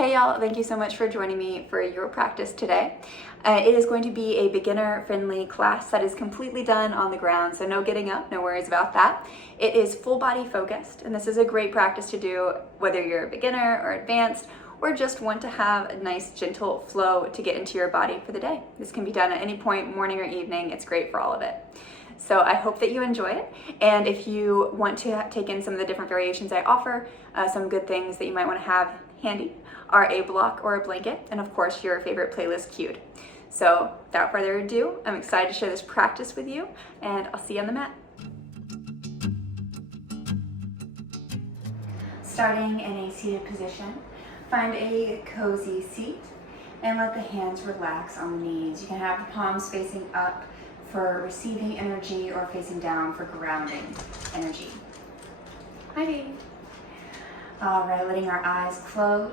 Hey y'all, thank you so much for joining me for your practice today. It is going to be a beginner-friendly class that is completely done on the ground, so no getting up, no worries about that. It is full body focused, and this is a great practice to do whether you're a beginner or advanced, or just want to have a nice gentle flow to get into your body for the day. This can be done at any point, morning or evening. It's great for all of it. So I hope that you enjoy it, and if you want to take in some of the different variations I offer, some good things that you might want to have handy are a block or a blanket, and of course your favorite playlist cued. So without further ado, I'm excited to share this practice with you, and I'll see you on the mat. Starting in a seated position, find a cozy seat and let the hands relax on the knees. You can have the palms facing up for receiving energy or facing down for grounding energy. Hi, baby. All right, letting our eyes close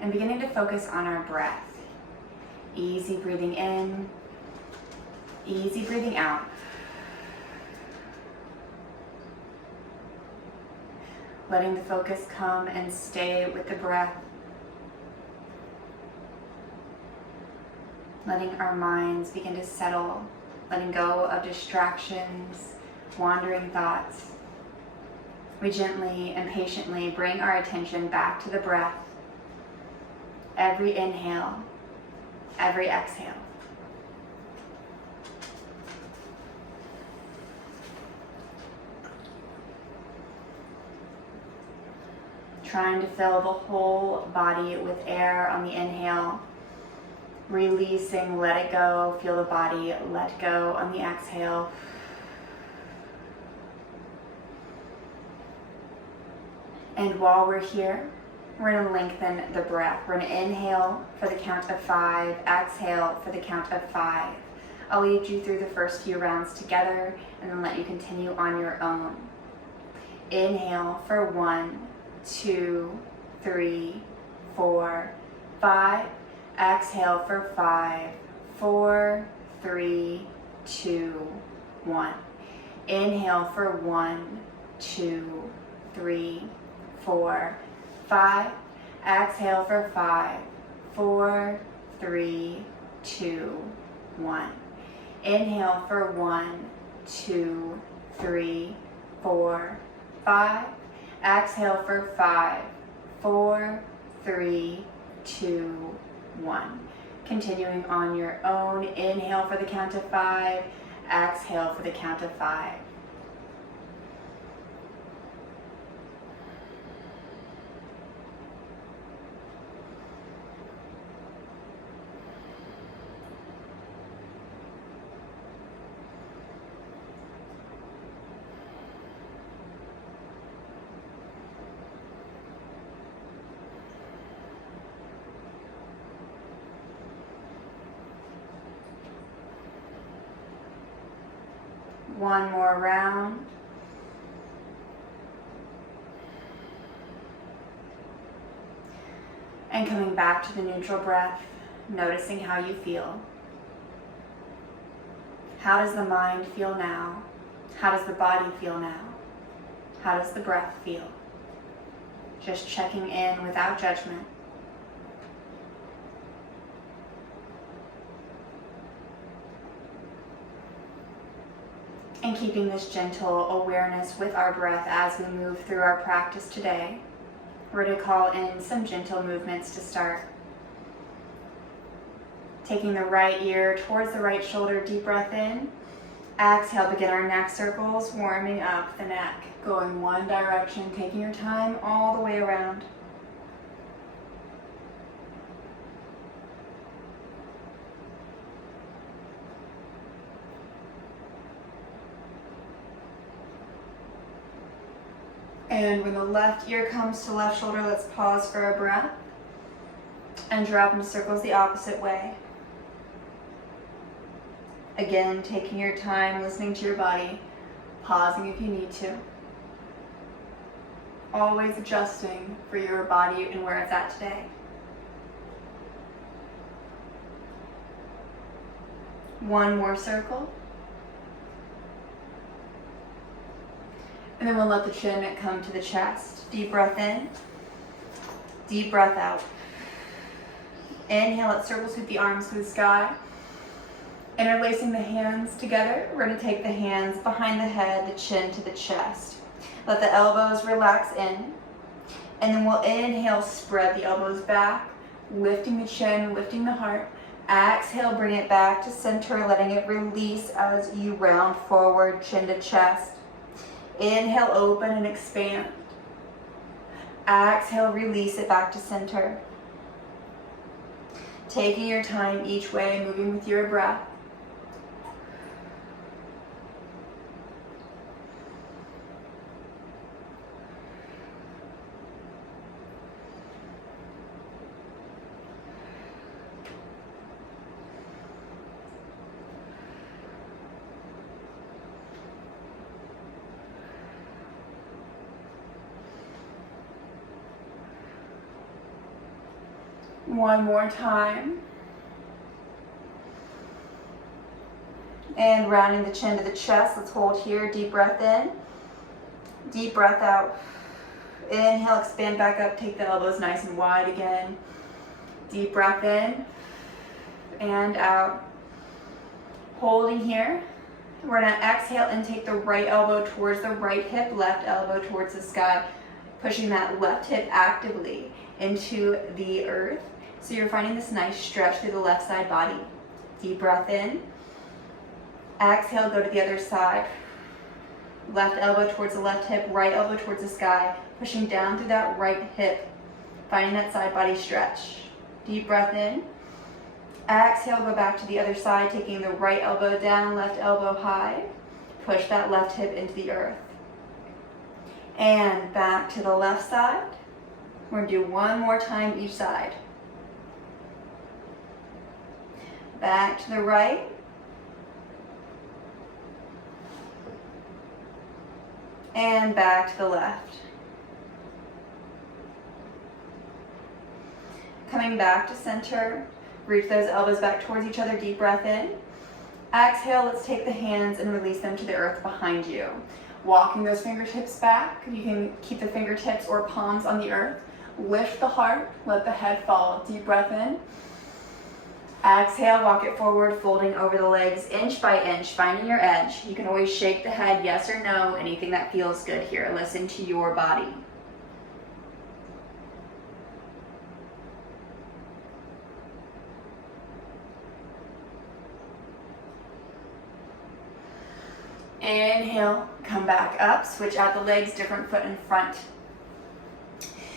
and beginning to focus on our breath. Easy breathing in, easy breathing out. Letting the focus come and stay with the breath. Letting our minds begin to settle, letting go of distractions, wandering thoughts. We gently and patiently bring our attention back to the breath. Every inhale, every exhale. Trying to fill the whole body with air on the inhale. Releasing, let it go. Feel the body let go on the exhale. And while we're here, we're going to lengthen the breath. We're going to inhale for the count of 5, exhale for the count of 5. I'll lead you through the first few rounds together and then let you continue on your own. Inhale for 1, 2, 3, 4, 5. Exhale for 5, 4, 3, 2, 1. Inhale for 1, 2, 3, 4, 5. Exhale for 5, 4, 3, 2, 1. Inhale for 1, 2, 3, 4, 5. Exhale for 5, 4, 3, 2, 1. Continuing on your own. Inhale for the count of 5. Exhale for the count of 5. One more round. And coming back to the neutral breath, noticing how you feel. How does the mind feel now? How does the body feel now? How does the breath feel? Just checking in without judgment. And keeping this gentle awareness with our breath as we move through our practice today, we're going to call in some gentle movements to start. Taking the right ear towards the right shoulder, deep breath in. Exhale, begin our neck circles, warming up the neck. Going one direction, taking your time all the way around. And when the left ear comes to left shoulder, let's pause for a breath and drop into circles the opposite way. Again, taking your time, listening to your body, pausing if you need to. Always adjusting for your body and where it's at today. One more circle. And then we'll let the chin come to the chest. Deep breath in, deep breath out. Inhale, let's circle sweep the arms to the sky. Interlacing the hands together, we're going to take the hands behind the head, the chin to the chest. Let the elbows relax in. And then we'll inhale, spread the elbows back, lifting the chin, lifting the heart. Exhale, bring it back to center, letting it release as you round forward, chin to chest. Inhale, open and expand. Exhale, release it back to center. Taking your time each way, moving with your breath. One more time. And rounding the chin to the chest, let's hold here. Deep breath in, deep breath out. Inhale, expand back up, take the elbows nice and wide again. Deep breath in and out. Holding here. We're gonna exhale and take the right elbow towards the right hip, left elbow towards the sky, pushing that left hip actively into the earth. So you're finding this nice stretch through the left side body. Deep breath in. Exhale, go to the other side. Left elbow towards the left hip, right elbow towards the sky, pushing down through that right hip, finding that side body stretch. Deep breath in. Exhale, go back to the other side, taking the right elbow down, left elbow high. Push that left hip into the earth. And back to the left side. We're gonna do one more time each side. Back to the right. And back to the left. Coming back to center, reach those elbows back towards each other, deep breath in. Exhale, let's take the hands and release them to the earth behind you. Walking those fingertips back, you can keep the fingertips or palms on the earth. Lift the heart, let the head fall, deep breath in. Exhale, walk it forward, folding over the legs inch by inch, finding your edge. You can always shake the head, yes or no, anything that feels good here. Listen to your body. Inhale, come back up, switch out the legs, different foot in front.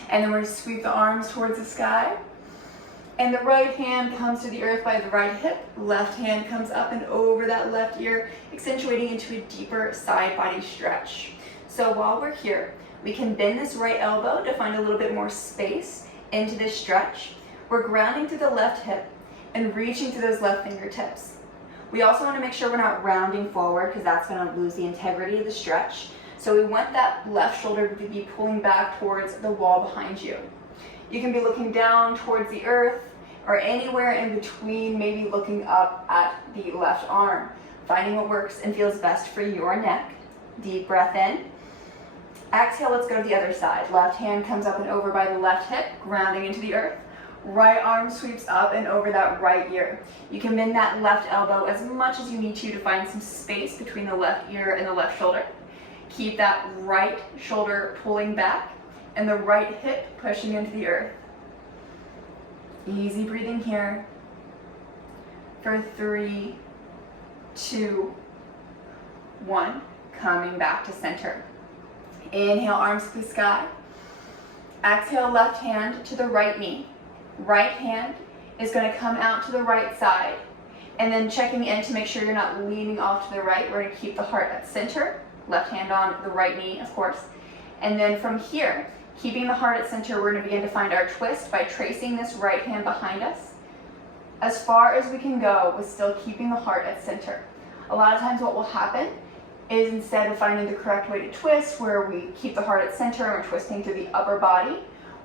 And then we're going to sweep the arms towards the sky. And the right hand comes to the earth by the right hip. Left hand comes up and over that left ear, accentuating into a deeper side body stretch. So while we're here, we can bend this right elbow to find a little bit more space into this stretch. We're grounding through the left hip and reaching to those left fingertips. We also want to make sure we're not rounding forward because that's going to lose the integrity of the stretch. So we want that left shoulder to be pulling back towards the wall behind you. You can be looking down towards the earth or anywhere in between, maybe looking up at the left arm, finding what works and feels best for your neck. Deep breath in. Exhale, let's go to the other side. Left hand comes up and over by the left hip, grounding into the earth. Right arm sweeps up and over that right ear. You can bend that left elbow as much as you need to find some space between the left ear and the left shoulder. Keep that right shoulder pulling back and the right hip pushing into the earth. Easy breathing here for 3, 2, 1. Coming back to center. Inhale, arms to the sky. Exhale, left hand to the right knee. Right hand is going to come out to the right side. And then checking in to make sure you're not leaning off to the right. We're going to keep the heart at center. Left hand on the right knee, of course. And then from here, keeping the heart at center, we're going to begin to find our twist by tracing this right hand behind us as far as we can go with still keeping the heart at center. A lot of times what will happen is instead of finding the correct way to twist, where we keep the heart at center and we're twisting through the upper body,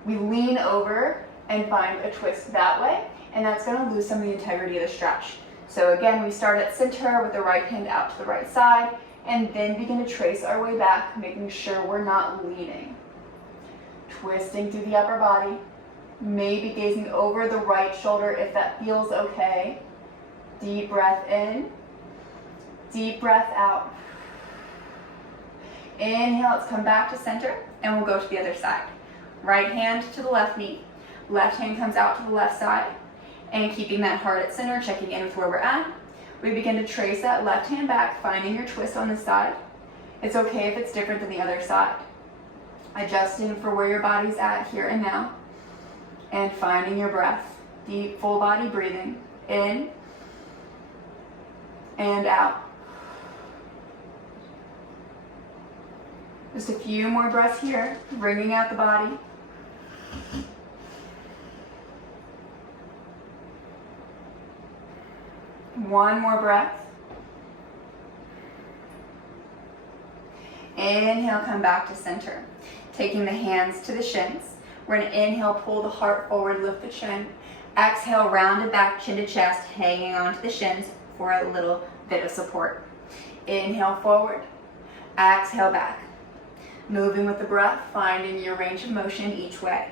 we lean over and find a twist that way, and that's going to lose some of the integrity of the stretch. So again, we start at center with the right hand out to the right side, and then begin to trace our way back, making sure we're not leaning. Twisting through the upper body, Maybe gazing over the right shoulder if that feels okay. Deep breath in, deep breath out. Inhale, let's come back to center, and we'll go to the other side. Right hand to the left knee, left hand comes out to the left side, and keeping that heart at center, checking in with where we're at. We begin to trace that left hand back, finding your twist on the side. It's okay if it's different than the other side. Adjusting for where your body's at here and now, and finding your breath. Deep, full body breathing, in and out. Just a few more breaths here, bringing out the body. One more breath. Inhale, come back to center. Taking the hands to the shins. We're going to inhale, pull the heart forward, lift the chin. Exhale, round it back, chin to chest, hanging onto the shins for a little bit of support. Inhale forward, exhale back. Moving with the breath, finding your range of motion each way.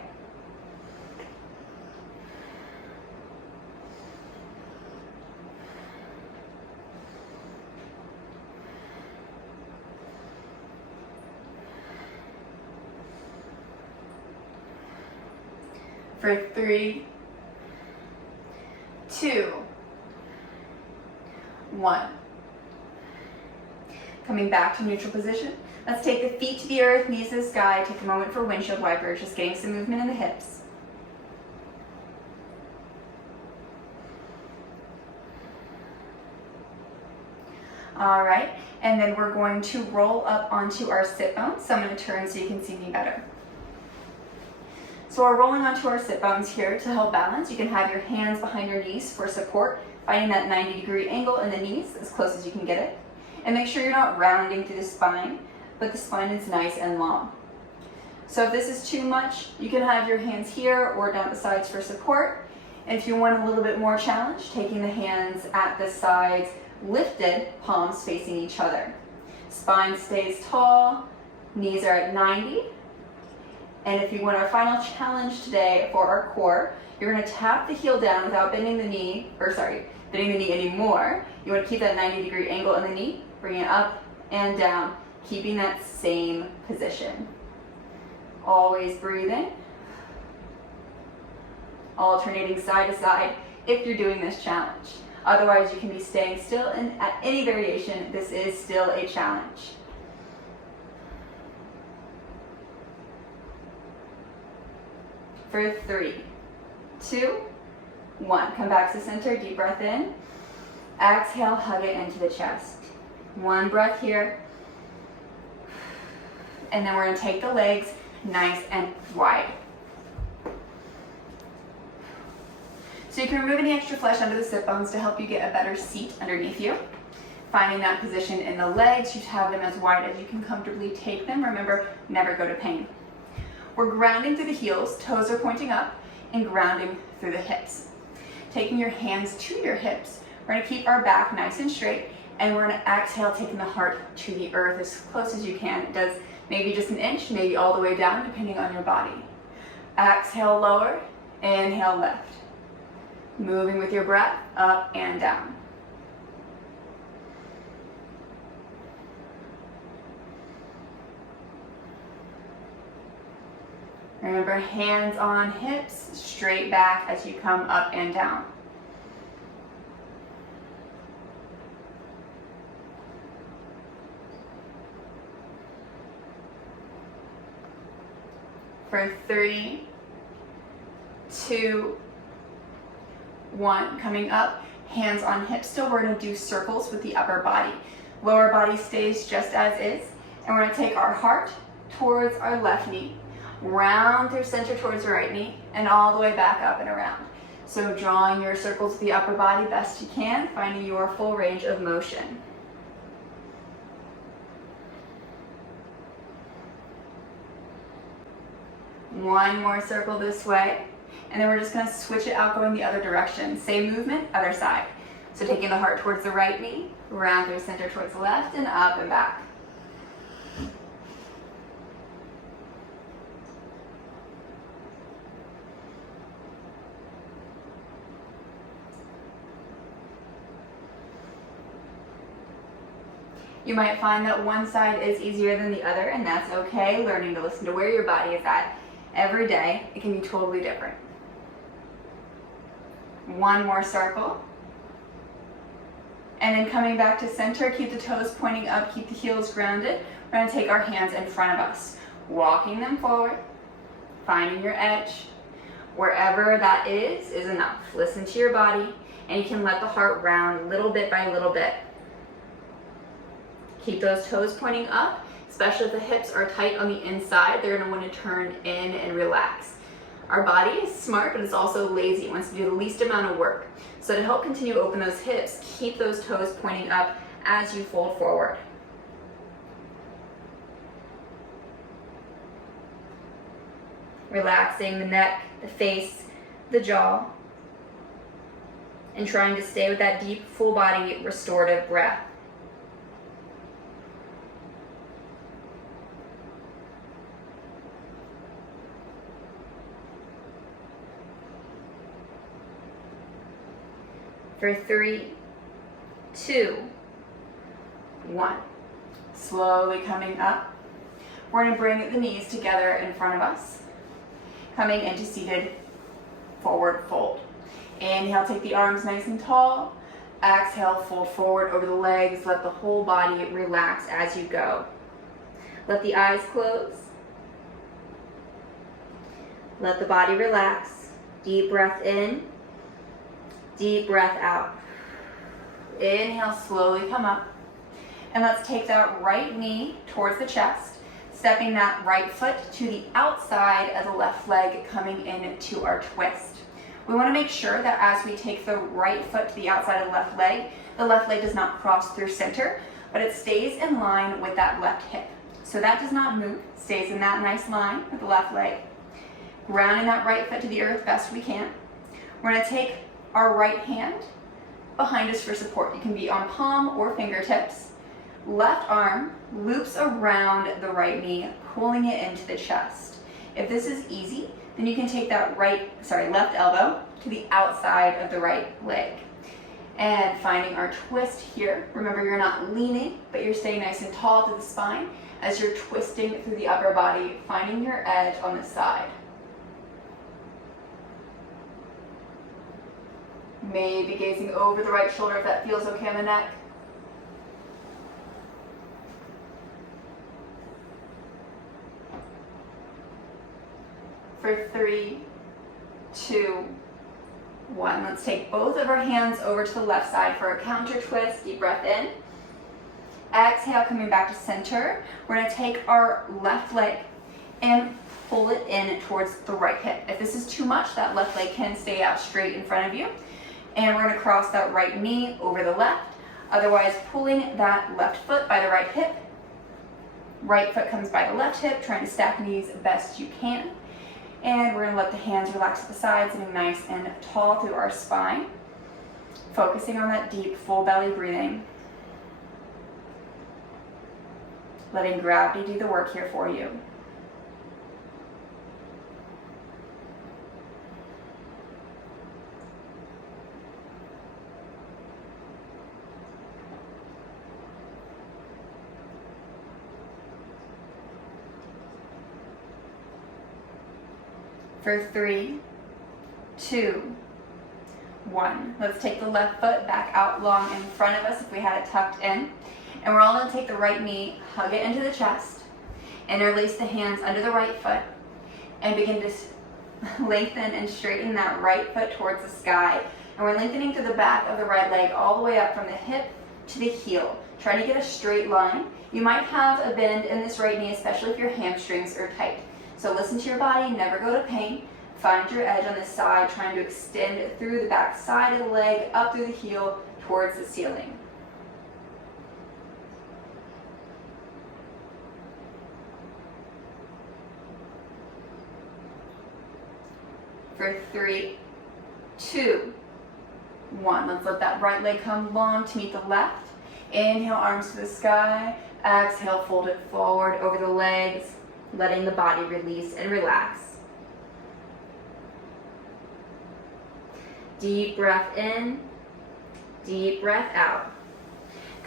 For 3, 2, 1. Coming back to neutral position. Let's take the feet to the earth, knees to the sky. Take a moment for windshield wipers, just getting some movement in the hips. All right, and then we're going to roll up onto our sit bones. So I'm going to turn so you can see me better. So we're rolling onto our sit bones here to help balance. You can have your hands behind your knees for support, finding that 90-degree angle in the knees as close as you can get it. And make sure you're not rounding through the spine, but the spine is nice and long. So if this is too much, you can have your hands here or down the sides for support. And if you want a little bit more challenge, taking the hands at the sides, lifted, palms facing each other. Spine stays tall, knees are at 90. And if you want our final challenge today for our core, you're going to tap the heel down without bending the knee anymore. You want to keep that 90-degree angle in the knee, bring it up and down, keeping that same position. Always breathing. Alternating side to side if you're doing this challenge. Otherwise, you can be staying still, and at any variation, this is still a challenge. For 3, 2, 1. Come back to center, deep breath in. Exhale, hug it into the chest. One breath here. And then we're going to take the legs nice and wide. So you can remove any extra flesh under the sit bones to help you get a better seat underneath you. Finding that position in the legs, you should have them as wide as you can comfortably take them. Remember, never go to pain. We're grounding through the heels, toes are pointing up, and grounding through the hips. Taking your hands to your hips, we're going to keep our back nice and straight, and we're going to exhale, taking the heart to the earth as close as you can. It does maybe just an inch, maybe all the way down, depending on your body. Exhale, lower, inhale, lift. Moving with your breath, up and down. Remember, hands on hips, straight back as you come up and down. For 3, 2, 1. Coming up, hands on hips still. We're going to do circles with the upper body. Lower body stays just as is. And we're going to take our heart towards our left knee, round through center towards the right knee, and all the way back up and around. So drawing your circles to the upper body best you can, finding your full range of motion. One more circle this way, and then we're just going to switch it out going the other direction. Same movement, other side. So taking the heart towards the right knee, round through center towards the left, and up and back. You might find that one side is easier than the other, and that's okay. Learning to listen to where your body is at every day, it can be totally different. One more circle. And then coming back to center, keep the toes pointing up, keep the heels grounded. We're going to take our hands in front of us, walking them forward, finding your edge. Wherever that is enough. Listen to your body, and you can let the heart round little bit by little bit. Keep those toes pointing up, especially if the hips are tight on the inside. They're going to want to turn in and relax. Our body is smart, but it's also lazy. It wants to do the least amount of work. So to help continue to open those hips, keep those toes pointing up as you fold forward. Relaxing the neck, the face, the jaw, and trying to stay with that deep, full body, restorative breath. For 3, 2, 1. Slowly coming up. We're going to bring the knees together in front of us. Coming into seated forward fold. Inhale, take the arms nice and tall. Exhale, fold forward over the legs. Let the whole body relax as you go. Let the eyes close. Let the body relax. Deep breath in. Deep breath out. Inhale, slowly come up. And let's take that right knee towards the chest, stepping that right foot to the outside of the left leg, coming into our twist. We want to make sure that as we take the right foot to the outside of the left leg does not cross through center, but it stays in line with that left hip. So that does not move, stays in that nice line with the left leg. Grounding that right foot to the earth best we can. We're going to take our right hand behind us for support. You can be on palm or fingertips. Left arm loops around the right knee, pulling it into the chest. If this is easy, then you can take that left elbow to the outside of the right leg. And finding our twist here. Remember, you're not leaning, but you're staying nice and tall to the spine as you're twisting through the upper body, finding your edge on the side. Maybe gazing over the right shoulder if that feels okay on the neck. For 3, 2, 1. Let's take both of our hands over to the left side for a counter twist. Deep breath in. Exhale, coming back to center. We're going to take our left leg and pull it in towards the right hip. If this is too much, that left leg can stay out straight in front of you. And we're going to cross that right knee over the left. Otherwise, pulling that left foot by the right hip. Right foot comes by the left hip, trying to stack knees best you can. And we're going to let the hands relax at the sides, sitting nice and tall through our spine. Focusing on that deep, full belly breathing. Letting gravity do the work here for you. For 3, 2, 1. Let's take the left foot back out long in front of us if we had it tucked in. And we're all going to take the right knee, hug it into the chest, interlace the hands under the right foot, and begin to lengthen and straighten that right foot towards the sky. And we're lengthening through the back of the right leg all the way up from the hip to the heel. Trying to get a straight line. You might have a bend in this right knee, especially if your hamstrings are tight. So listen to your body, never go to pain. Find your edge on this side, trying to extend through the back side of the leg, up through the heel, towards the ceiling. For 3, 2, 1. Let's let that right leg come long to meet the left. Inhale, arms to the sky. Exhale, fold it forward over the legs, letting the body release and relax. Deep breath in, deep breath out.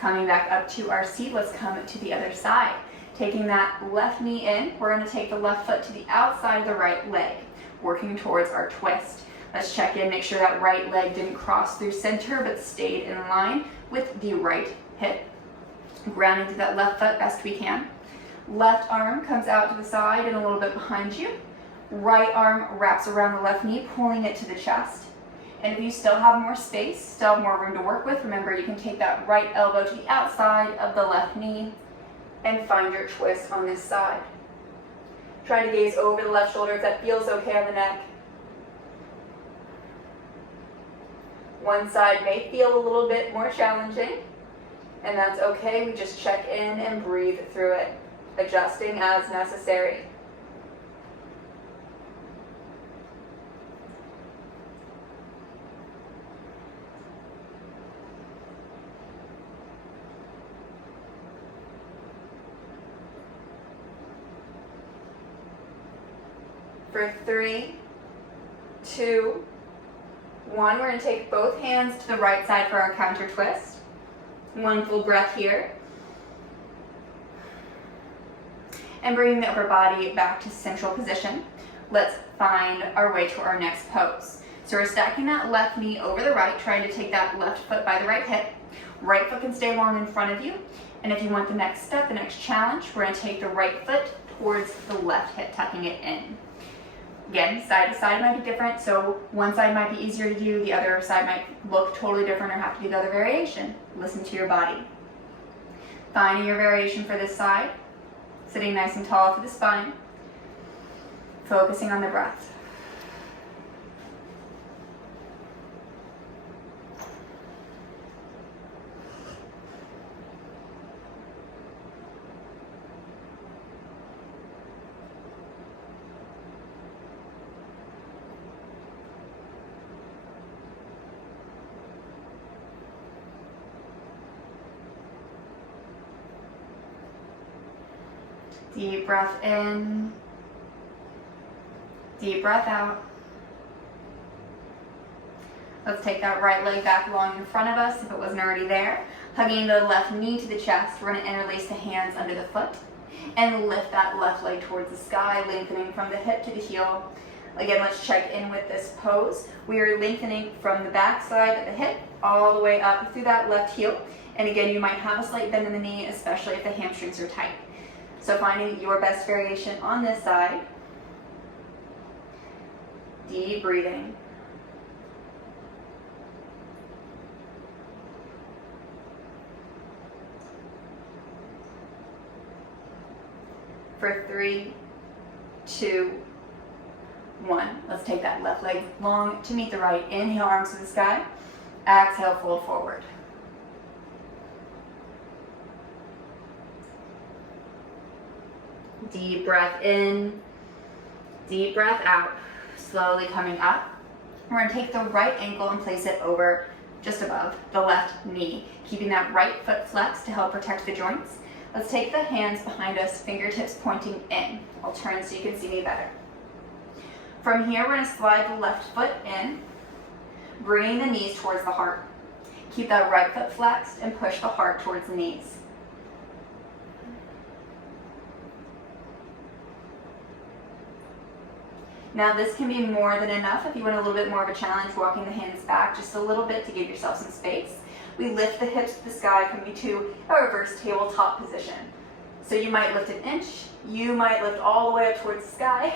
Coming back up to our seat, let's come to the other side. Taking that left knee in, we're going to take the left foot to the outside of the right leg, working towards our twist. Let's check in, make sure that right leg didn't cross through center, but stayed in line with the right hip. Grounding through that left foot best we can. Left arm comes out to the side and a little bit behind you. Right arm wraps around the left knee, pulling it to the chest. And if you still have more space, still have more room to work with, remember you can take that right elbow to the outside of the left knee and find your twist on this side. Try to gaze over the left shoulder if that feels okay on the neck. One side may feel a little bit more challenging, and that's okay. We just check in and breathe through it, adjusting as necessary. For 3, 2, 1, we're going to take both hands to the right side for our counter twist. One full breath here. And bringing the upper body back to central position. Let's find our way to our next pose. So we're stacking that left knee over the right, trying to take that left foot by the right hip. Right foot can stay long in front of you. And if you want the next step, the next challenge, we're going to take the right foot towards the left hip, tucking it in. Again, side to side might be different, so one side might be easier to do, the other side might look totally different or have to do the other variation. Listen to your body. Finding your variation for this side, sitting nice and tall for the spine, focusing on the breath. Deep breath in, deep breath out. Let's take that right leg back long in front of us if it wasn't already there. Hugging the left knee to the chest, we're going to interlace the hands under the foot and lift that left leg towards the sky, lengthening from the hip to the heel. Again, let's check in with this pose. We are lengthening from the back side of the hip all the way up through that left heel. And again, you might have a slight bend in the knee, especially if the hamstrings are tight. So finding your best variation on this side. Deep breathing. For 3, 2, 1. Let's take that left leg long to meet the right. Inhale, arms to the sky. Exhale, fold forward. Deep breath in, deep breath out, slowly coming up. We're going to take the right ankle and place it over just above the left knee, keeping that right foot flexed to help protect the joints. Let's take the hands behind us, fingertips pointing in. I'll turn so you can see me better. From here, we're going to slide the left foot in, bringing the knees towards the heart. Keep that right foot flexed and push the heart towards the knees. Now this can be more than enough if you want a little bit more of a challenge, walking the hands back just a little bit to give yourself some space. We lift the hips to the sky, coming to a reverse tabletop position. So you might lift an inch, you might lift all the way up towards the sky,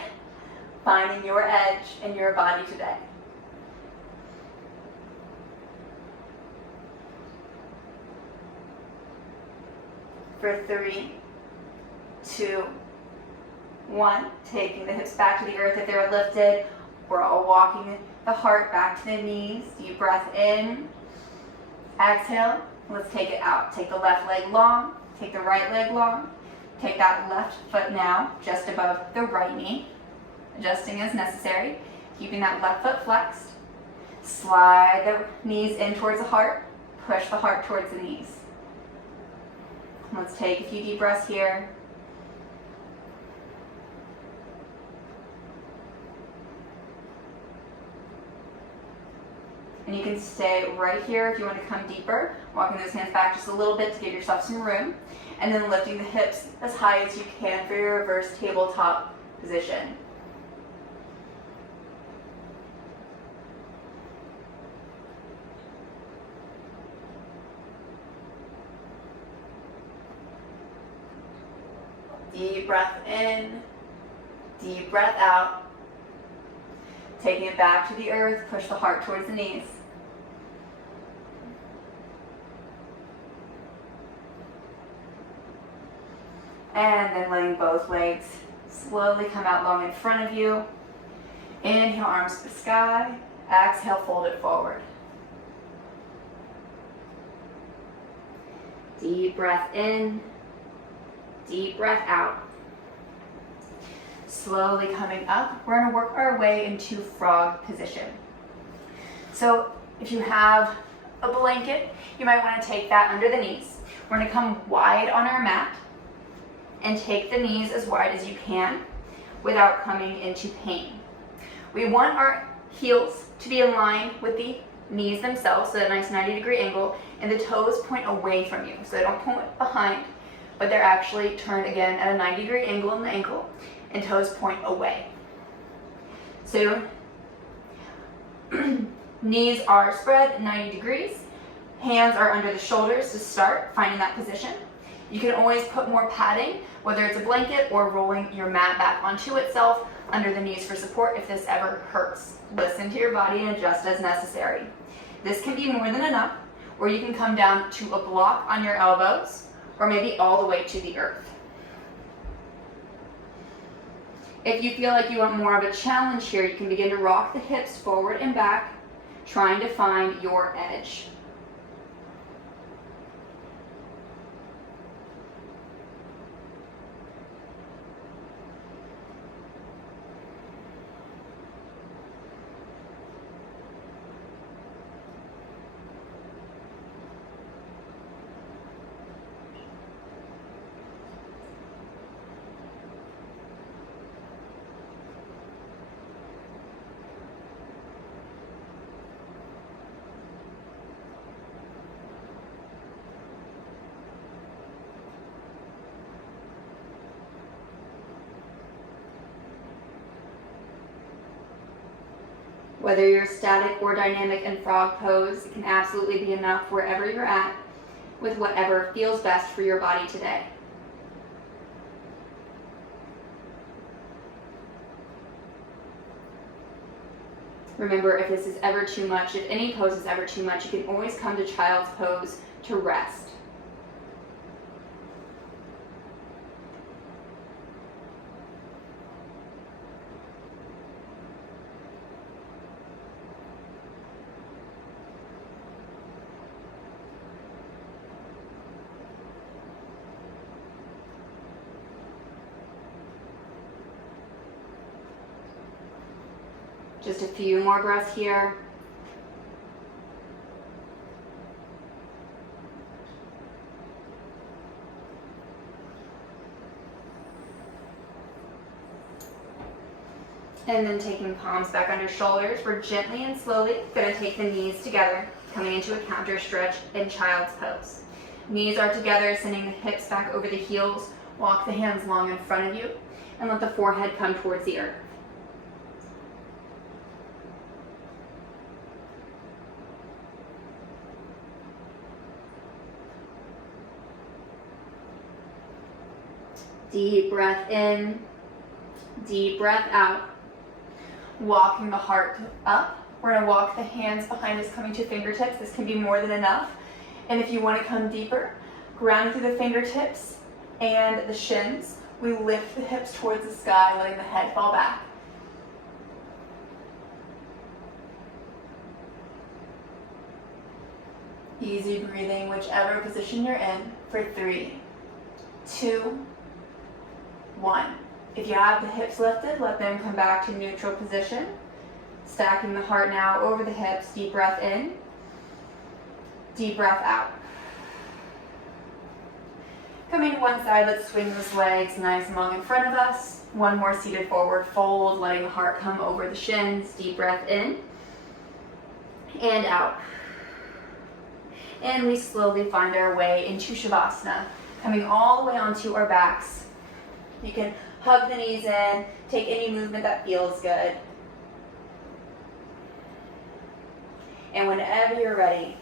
finding your edge in your body today. For 3, 2, 1, taking the hips back to the earth if they're lifted. We're all walking the heart back to the knees. Deep breath in. Exhale. Let's take it out. Take the left leg long. Take the right leg long. Take that left foot now just above the right knee. Adjusting as necessary. Keeping that left foot flexed. Slide the knees in towards the heart. Push the heart towards the knees. Let's take a few deep breaths here. And you can stay right here if you want to come deeper, walking those hands back just a little bit to give yourself some room. And then lifting the hips as high as you can for your reverse tabletop position. Deep breath in, deep breath out. Taking it back to the earth, push the heart towards the knees. And then letting both legs slowly come out long in front of you. Inhale, arms to the sky. Exhale, fold it forward. Deep breath in, deep breath out. Slowly coming up, we're going to work our way into frog position. So if you have a blanket, you might want to take that under the knees. We're going to come wide on our mat and take the knees as wide as you can without coming into pain. We want our heels to be in line with the knees themselves, so a nice 90-degree angle, and the toes point away from you. So they don't point behind, but they're actually turned again at a 90-degree angle in the ankle, and toes point away. So knees are spread 90 degrees. Hands are under the shoulders to start, finding that position. You can always put more padding, whether it's a blanket or rolling your mat back onto itself under the knees for support if this ever hurts. Listen to your body and adjust as necessary. This can be more than enough, or you can come down to a block on your elbows, or maybe all the way to the earth. If you feel like you want more of a challenge here, you can begin to rock the hips forward and back, trying to find your edge. Whether you're static or dynamic in frog pose, it can absolutely be enough wherever you're at with whatever feels best for your body today. Remember, if this is ever too much, if any pose is ever too much, you can always come to child's pose to rest. Just a few more breaths here. And then taking palms back under shoulders, we're gently and slowly going to take the knees together, coming into a counter stretch in child's pose. Knees are together, sending the hips back over the heels. Walk the hands long in front of you, and let the forehead come towards the earth. Deep breath in, deep breath out. Walking the heart up. We're going to walk the hands behind us, coming to fingertips. This can be more than enough. And if you want to come deeper, grounding through the fingertips and the shins, we lift the hips towards the sky, letting the head fall back. Easy breathing, whichever position you're in, for 3, 2, 1. If you have the hips lifted, let them come back to neutral position. Stacking the heart now over the hips. Deep breath in, deep breath out. Coming to one side, let's swing those legs nice and long in front of us. One more seated forward fold, letting the heart come over the shins. Deep breath in, and out. And we slowly find our way into Shavasana, coming all the way onto our backs. You can hug the knees in, take any movement that feels good. And whenever you're ready,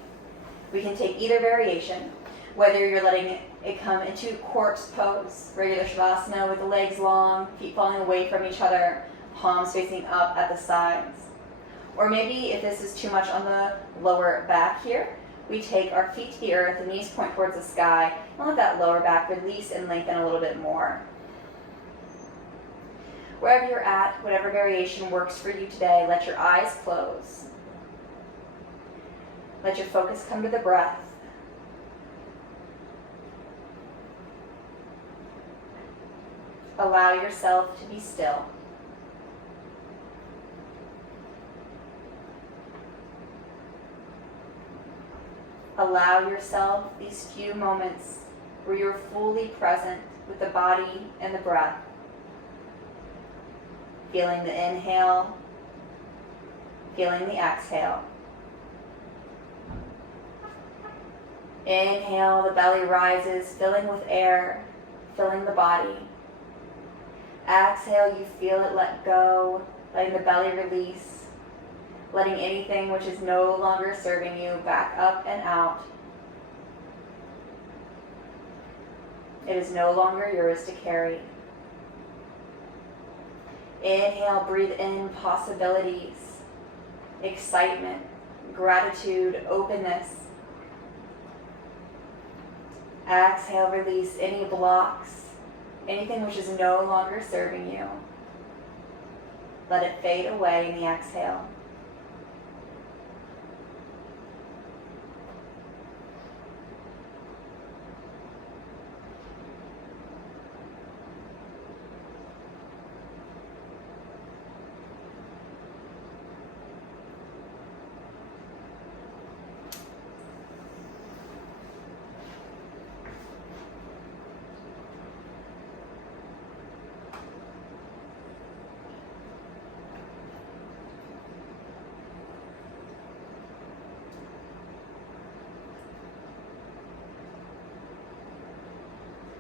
we can take either variation, whether you're letting it come into corpse pose, regular Shavasana with the legs long, feet falling away from each other, palms facing up at the sides. Or maybe if this is too much on the lower back here, we take our feet to the earth, the knees point towards the sky, and let that lower back release and lengthen a little bit more. Wherever you're at, whatever variation works for you today, let your eyes close. Let your focus come to the breath. Allow yourself to be still. Allow yourself these few moments where you're fully present with the body and the breath. Feeling the inhale, feeling the exhale. Inhale, the belly rises, filling with air, filling the body. Exhale, you feel it let go, letting the belly release, letting anything which is no longer serving you back up and out. It is no longer yours to carry. Inhale, breathe in possibilities, excitement, gratitude, openness. Exhale, release any blocks, anything which is no longer serving you. Let it fade away in the exhale.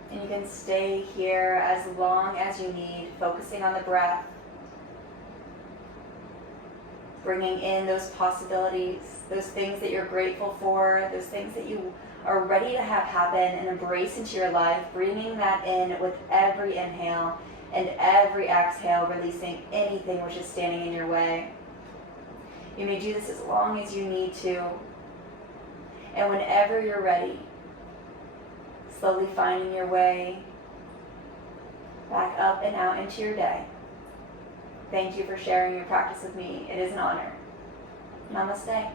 And you can stay here as long as you need, focusing on the breath, bringing in those possibilities, those things that you're grateful for, those things that you are ready to have happen and embrace into your life, bringing that in with every inhale and every exhale, releasing anything which is standing in your way. You may do this as long as you need to, and whenever you're ready, slowly finding your way back up and out into your day. Thank you for sharing your practice with me. It is an honor. Namaste.